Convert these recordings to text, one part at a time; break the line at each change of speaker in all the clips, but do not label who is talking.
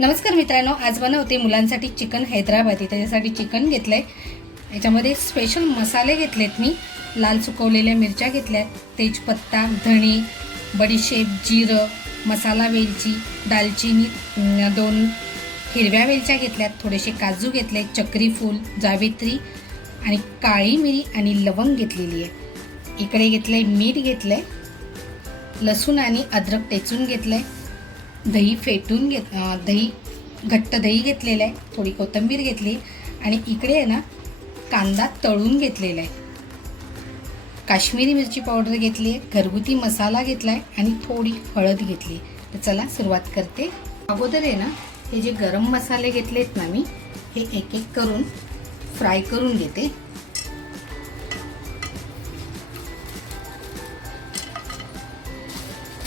नमस्कार मित्रांनो आज बनवते मुलांसाठी चिकन हैदराबादी. त्याच्यासाठी चिकन घेतलंय. याच्यामध्ये स्पेशल मसाले घेतलेत मी. लाल सुकवलेल्या मिरच्या घेतल्यात. तेजपत्ता धणे बडीशेप जिरं मसाला वेलची दालचिनी दोन हिरव्या वेलच्या घेतल्यात. थोडेसे काजू घेतले चक्री फूल जावेत्री आणि काळी मिरी आणि लवंग घेतलेली आहे. इकडे घेतलंय मीठ घेतलंय. लसूण आणि अद्रक टेचून घेतलंय. दही फेटून घेत दही घट्ट दही घेतलेलं आहे थोडी कोथिंबीर घेतली आणि इकडे आहे ना कांदा तळून घेतलेला आहे. काश्मीरी मिरची पावडर घेतली आहे घरगुती मसाला घेतला आहे आणि थोडी हळद घेतली तर चला सुरुवात करते. अगोदर आहे ना हे जे गरम मसाले घेतलेत ना मी हे एक एक करून फ्राय करून घेते.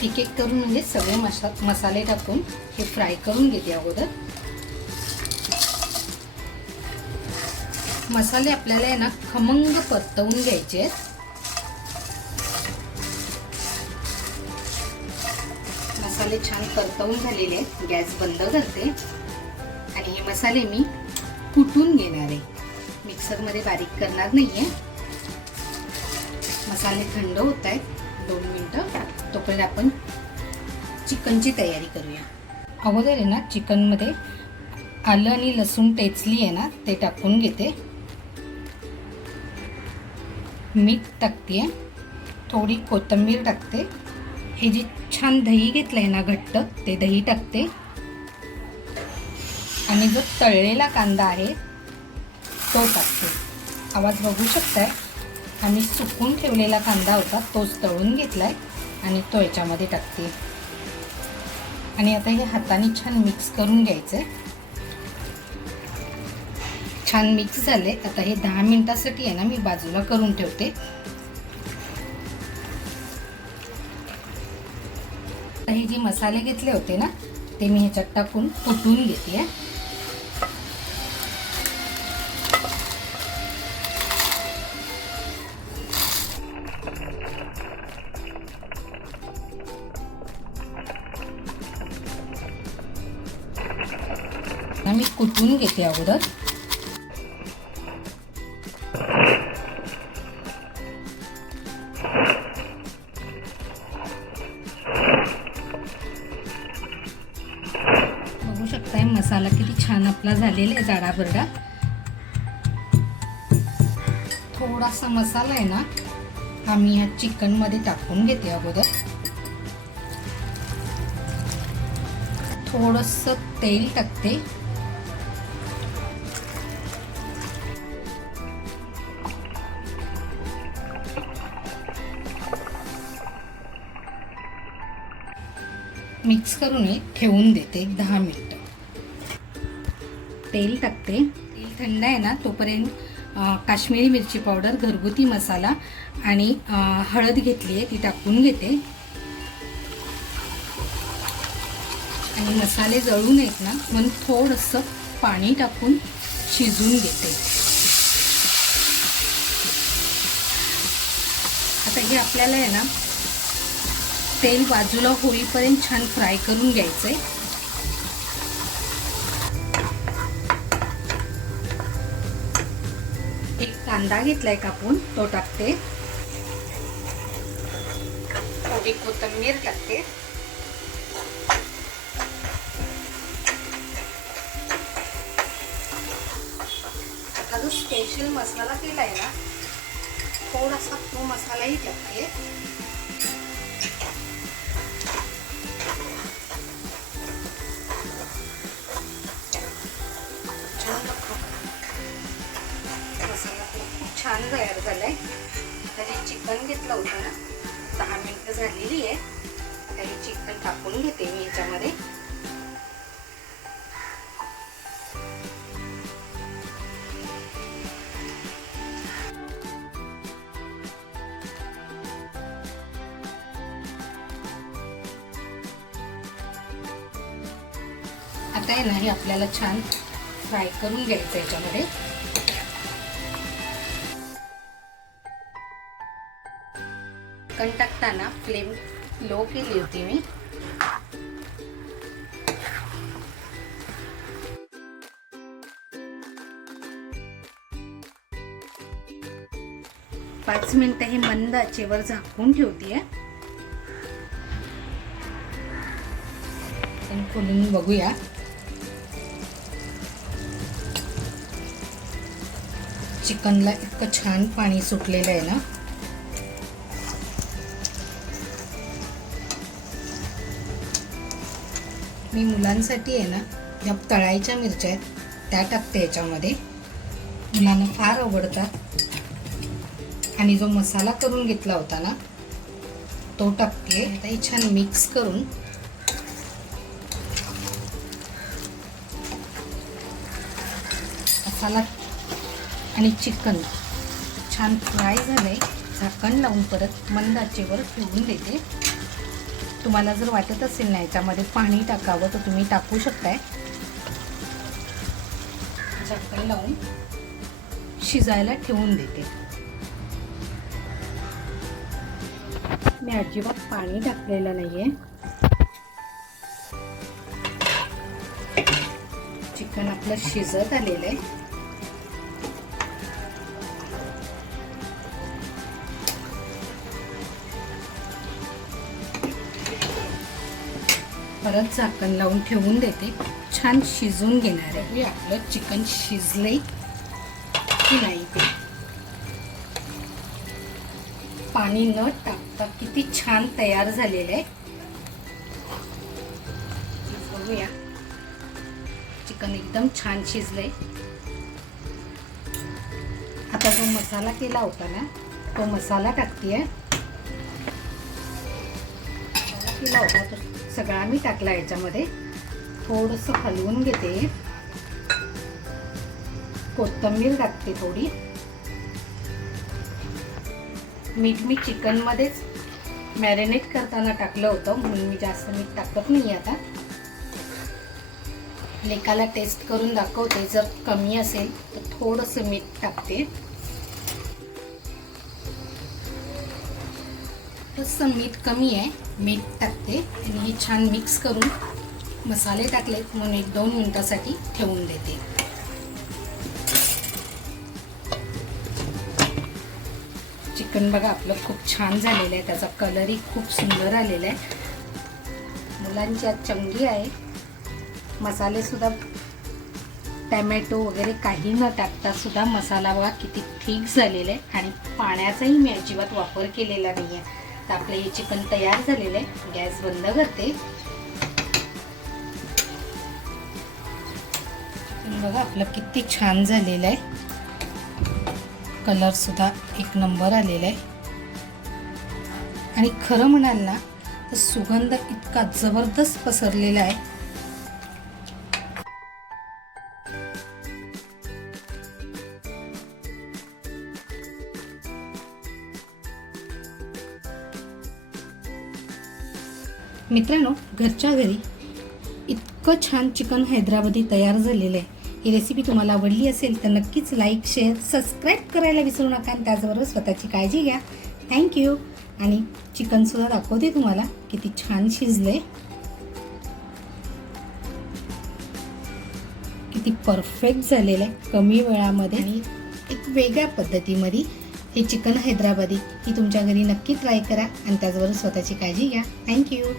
एक एक करून म्हणजे सगळे मसा मसाले टाकून हे फ्राय करून घेते अगोदर. मसाले आपल्याला आहे ना खमंग परतवून घ्यायचे आहेत. मसाले छान परतवून झालेले आहेत. गॅस बंद करते. आणि हे मसाले मी कुटून घेणार आहे. मिक्सरमध्ये बारीक करणार नाही आहे मसाले थंड होत आहेत. दोन मिनटं तोपर्यंत आपण चिकनची तयारी करूया. अगोदर आहे ना चिकनमध्ये आलं आणि लसूण टेचली आहे ना ते टाकून घेते. मीठ टाकते. थोडी कोथिंबीर टाकते. हे जे छान दही घेतलं आहे ना घट्ट ते दही टाकते. आणि जो तळलेला कांदा आहे तो टाकते. आवाज बघू शकताय? आम्ही सुकून ठेवलेला कांदा होता तोच तळून घेतला आहे आणि तो याच्यामध्ये टाकते. आणि आता हे हाताने छान मिक्स करून घ्यायचं आहे छान मिक्स झाले. आता हे दहा मिनिटासाठी आहे ना मी बाजूला करून ठेवते. आता हे जे मसाले घेतले होते ना ते मी ह्याच्यात टाकून फुटून घेते. मी कुटून घेते अगोदर. बघू शकताय मसाला किती छान आपला झालेला आहे जाडाबरडा. थोडासा मसाला आहे ना हा मी ह्या चिकनमध्ये टाकून घेते अगोदर. थोडंसं तेल टाकते. मिक्स करून ठेवून देते एक दहा मिनटं. तेल टाकते. तेल थंड आहे ना तोपर्यंत काश्मीरी मिरची पावडर घरगुती मसाला आणि हळद घेतली आहे ती टाकून घेते. आणि मसाले जळून येत ना म्हणून थोडंसं पाणी टाकून शिजून घेते. आता हे आपल्याला आहे ना तेल बाजूला होईपर्यंत छान फ्राय करून घ्यायचंय. एक कांदा घेतलाय कापून तो टाकते. थोडी कोथिंबीर टाकते. आता जो स्पेशल मसाला केलाय ना थोडासा तो मसालाही टाकते. छान तयार झालाय. तरी चिकन घेतलं होतं ना. दहा मिनिटं झालेली आहे. तरी चिकन टाकून घेते मी याच्यामध्ये. आता आहे ना हे आपल्याला छान फ्राय करून घ्यायचं याच्यामध्ये. चिकन टाकताना फ्लेम लो केली होती मी. पाच मिनिट हे मंद आचेवर झाकून ठेवते खोलून बघूया. चिकनला इतकं छान पाणी सुटलेलं आहे ना. मी मुलांसाठी आहे ना ज्या तळायच्या मिरच्या आहेत त्या टाकते याच्यामध्ये. मुलांना फार आवडतात. आणि जो मसाला करून घेतला होता ना तो टाकते. आता हे छान मिक्स करून. मसाला आणि चिकन. छान फ्राय झालं आहे झाकण लावून परत मंद आचेवर ठेवून देते. तुम्हाला जर वाटत असेल ना याच्यामध्ये पाणी टाकावं तर तुम्ही टाकू शकताय. झाकण लावून शिजायला ठेवून देते. मी अजिबात पाणी टाकलेलं नाहीये. चिकन आपलं शिजत आलेलं आहे. परत झाकण लावून ठेवून देते. छान शिजून घेणार आहे हे आपलं चिकन शिजले की नाही ते. पाणी न टाकता किती छान तयार झालेलं आहे. बघूया. चिकन एकदम छान शिजलंय. आता जो मसाला केला होता ना तो मसाला टाकते केला होता तो सगळा मी टाकला याच्यामध्ये. थोडंसं हलवून घेते. कोथिंबीर टाकते थोडी. मीठ मी चिकनमध्येच मॅरिनेट करताना टाकलं होतं म्हणून मी जास्त मीठ टाकत नाही आता. लेकाला टेस्ट करून दाखवते जर कमी असेल तर थोडंसं मीठ टाकते. थोडंसं मीठ कमी आहे. मीठ टाकते. आणि हे छान मिक्स करून मसाले टाकले म्हणून एक दोन मिनिटासाठी ठेवून देते. चिकन बघा आपलं खूप छान झालेलं आहे. त्याचा कलरही खूप सुंदर आलेला आहे. मुलांची आज चंगी आहे. मसालेसुद्धा टॅमॅटो वगैरे काही न टाकता सुद्धा मसाला बघा किती ठीक झालेला आहे. आणि पाण्याचाही मी अजिबात वापर केलेला नाही आहे तर आपलं हे चिकन तयार झालेलं आहे. गॅस बंद करते. बघा आपलं किती छान झालेलं आहे. कलर सुद्धा एक नंबर आलेला आहे. आणि खरं म्हणाल ना तर सुगंध इतका जबरदस्त पसरलेला आहे. मित्रांनो घरच्या घरी इतकं छान चिकन हैदराबादी तयार झालेलं आहे. ही रेसिपी तुम्हाला आवडली असेल तर नक्कीच लाईक शेअर सबस्क्राईब करायला विसरू नका आणि त्याचबरोबर स्वतःची काळजी घ्या. थँक्यू आणि चिकनसुद्धा दाखवते तुम्हाला किती छान शिजलं आहे किती परफेक्ट झालेलं आहे कमी वेळामध्ये आणि एक वेगळ्या पद्धतीमध्ये हे चिकन हैदराबादी ही तुमच्या घरी नक्की ट्राय करा आणि त्याचबरोबर स्वतःची काळजी घ्या. थँक्यू